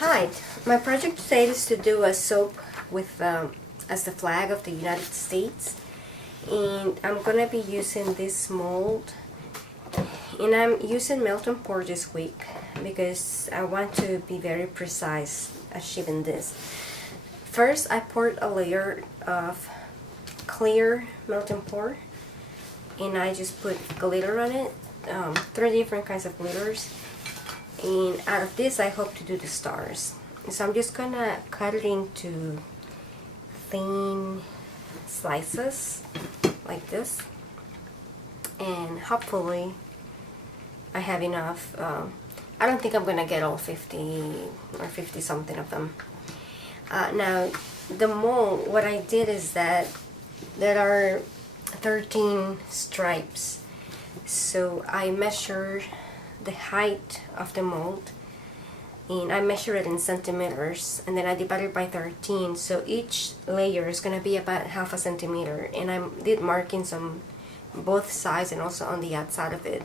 Hi, my project today is to do a soap with as the flag of the United States, and I'm gonna be using this mold, and I'm using melt and pour this week because I want to be very precise achieving this. First, I poured a layer of clear melt and pour, and I just put glitter on it, 3 different kinds of glitters. And out of this I hope to do the stars. So I'm just gonna cut it into thin slices like this, and hopefully I have enough. I don't think I'm gonna get all 50 or 50 something of them. Now the mold, what I did is that there are 13 stripes, so I measured the height of the mold, and I measure it in centimeters, and then I divide it by 13, so each layer is going to be about half a centimeter, and I did markings on both sides and also on the outside of it.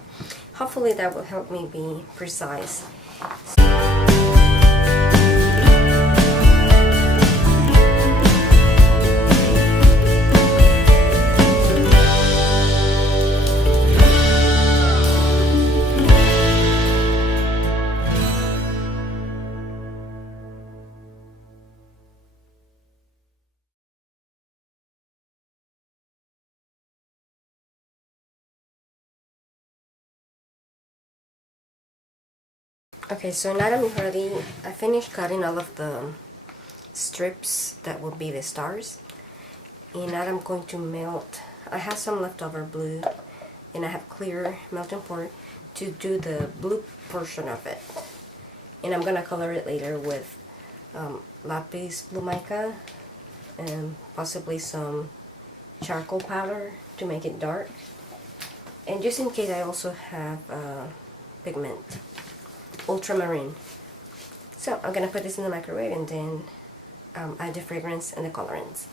Hopefully that will help me be precise. Okay, so now that I'm ready, I finished cutting all of the strips that will be the stars, and now I'm going to melt. I have some leftover blue, and I have clear melt and pour to do the blue portion of it, and I'm gonna color it later with lapis blue mica and possibly some charcoal powder to make it dark, and just in case I also have pigment, ultramarine. So I'm gonna put this in the microwave and then add the fragrance and the colorants.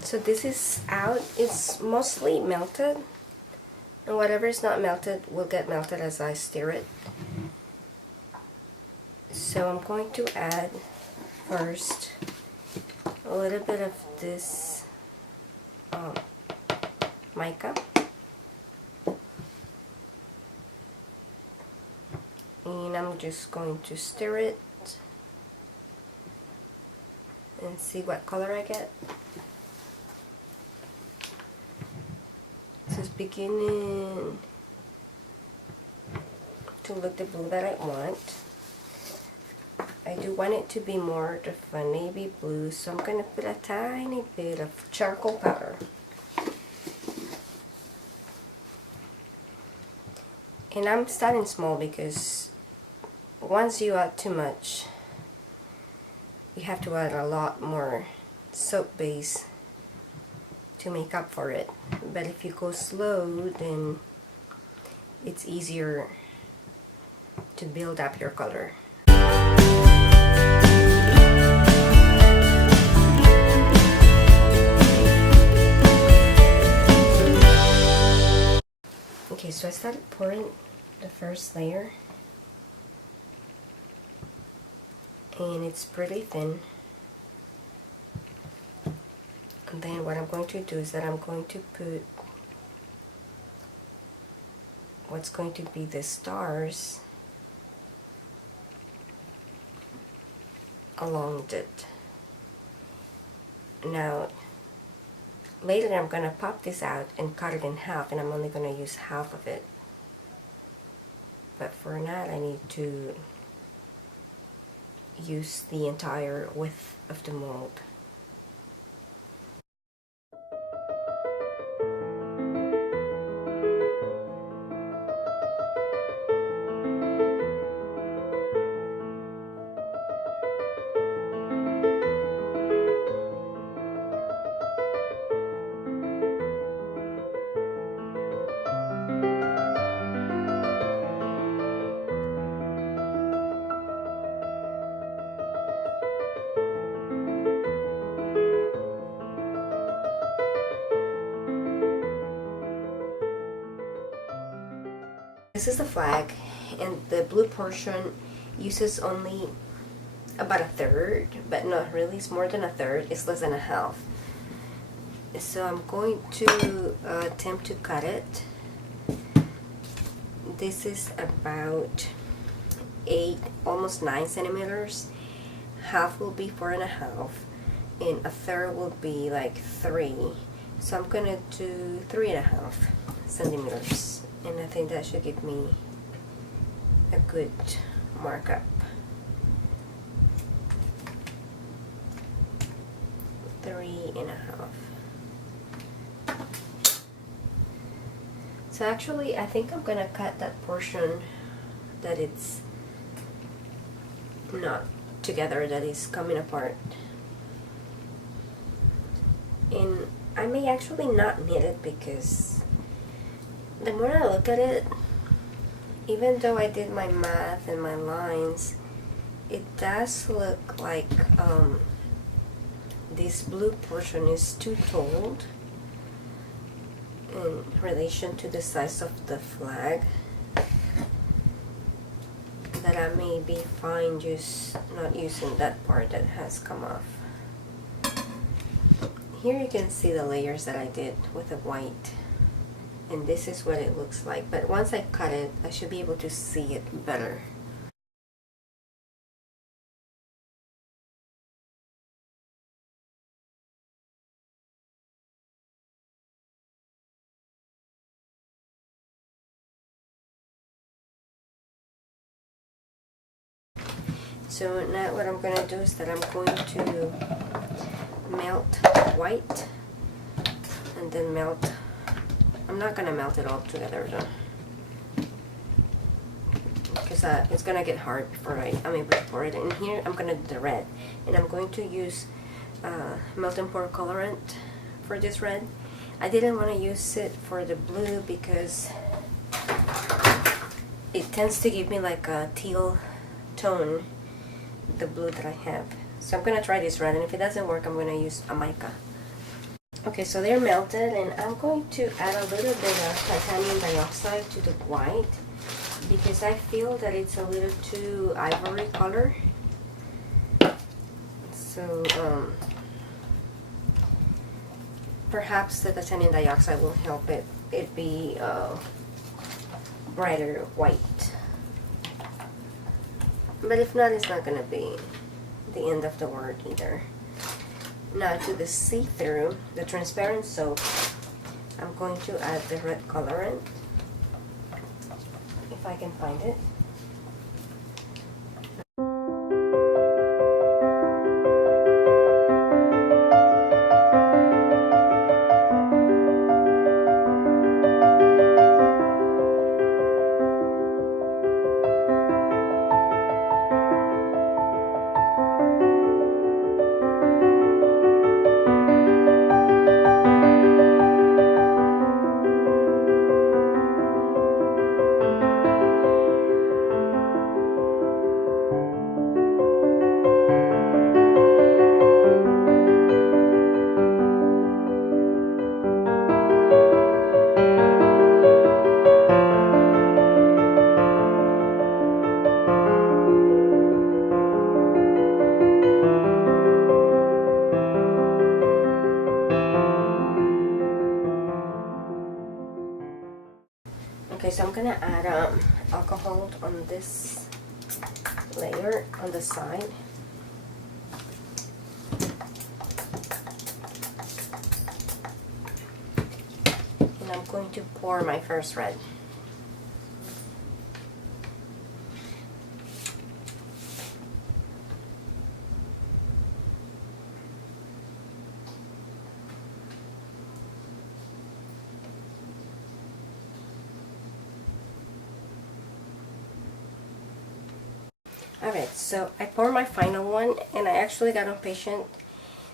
So this is out. It's mostly melted, and whatever is not melted will get melted as I stir it. So I'm going to add first a little bit of this mica, and I'm just going to stir it and see what color I get. So it's beginning to look the blue that I want. I do want it to be more of a navy blue, so I'm going to put a tiny bit of charcoal powder. And I'm starting small because once you add too much, you have to add a lot more soap base to make up for it. But if you go slow, then it's easier to build up your color. Okay, so I started pouring the first layer, and it's pretty thin. And then what I'm going to do is that I'm going to put what's going to be the stars along it. Now later I'm going to pop this out and cut it in half, and I'm only going to use half of it. But for now I need to use the entire width of the mold. This is the flag, and the blue portion uses only about a third, but not really. It's more than a third. It's less than a half. So I'm going to attempt to cut it. This is about 8, almost 9 centimeters. Half will be 4.5, and a third will be like 3. So I'm gonna do 3.5 centimeters, and I think that should give me a good markup. 3.5. So actually, I think I'm gonna cut that portion that it's not together, that is coming apart. And I may actually not need it, because the more I look at it, even though I did my math and my lines, it does look like this blue portion is too tall in relation to the size of the flag, that I may be fine just not using that part that has come off. Here you can see the layers that I did with the white, and this is what it looks like, but once I cut it, I should be able to see it better. So now what I'm going to do is that I'm going to melt white, and then melt, I'm not going to melt it all together though, because it's going to get hard before I'm able to pour it in. Here I'm going to do the red, and I'm going to use melt and pour colorant for this red. I didn't want to use it for the blue because it tends to give me like a teal tone, the blue that I have. So I'm gonna try this red, and if it doesn't work, I'm gonna use a mica. Okay, so they're melted, and I'm going to add a little bit of titanium dioxide to the white, because I feel that it's a little too ivory color. So perhaps the titanium dioxide will help it be brighter white. But if not, it's not going to be the end of the word either. Now to the see-through, the transparent soap, I'm going to add the red colorant, if I can find it. Okay, so I'm gonna add alcohol on this layer on the side. And I'm going to pour my first red. Alright, so I poured my final one, and I actually got impatient.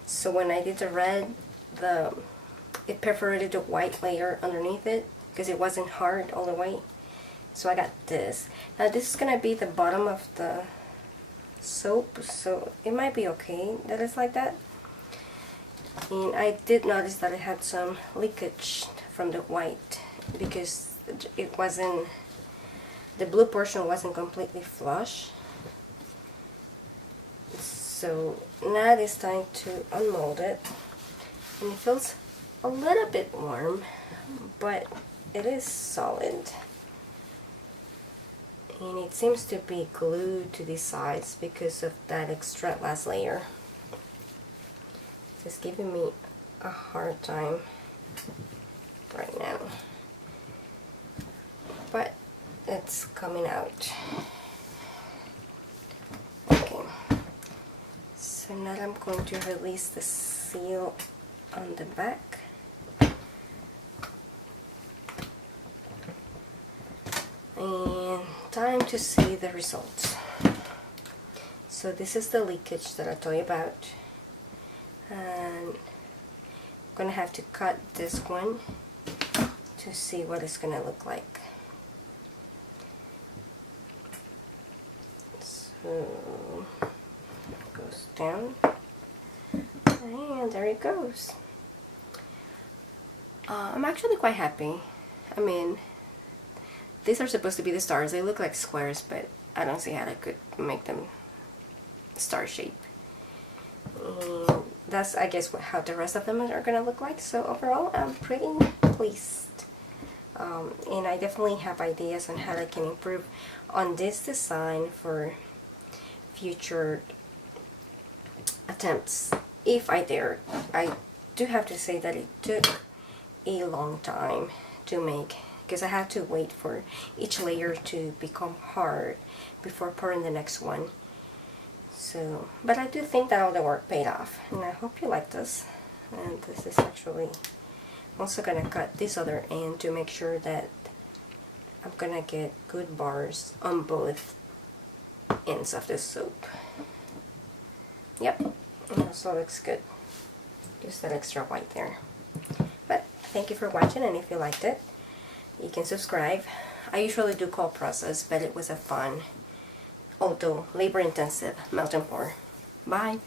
So when I did the red, it perforated the white layer underneath it because it wasn't hard all the way. So I got this. Now this is gonna be the bottom of the soap, so it might be okay that it's like that. And I did notice that it had some leakage from the white because it wasn't, the blue portion wasn't completely flush. So now it's time to unmold it, and it feels a little bit warm, but it is solid, and it seems to be glued to the sides because of that extra last layer. It's giving me a hard time right now, but it's coming out. Okay, so now I'm going to release the seal on the back. And time to see the results. So this is the leakage that I told you about, and I'm gonna have to cut this one to see what it's gonna look like. So it goes down, and there it goes. I'm actually quite happy. I mean, these are supposed to be the stars. They look like squares, but I don't see how I could make them star shape. And that's, I guess, how the rest of them are going to look like. So overall, I'm pretty pleased. And I definitely have ideas on how I can improve on this design for future attempts, if I dare. I do have to say that it took a long time to make, because I had to wait for each layer to become hard before pouring the next one. So, but I do think that all the work paid off, and I hope you like this. And this is actually also gonna cut this other end to make sure that I'm gonna get good bars on both ends of the soap. Yep, it also looks good. Just that extra white there. But thank you for watching, and if you liked it, you can subscribe. I usually do cold process, but it was a fun, although labor-intensive melt and pour. Bye!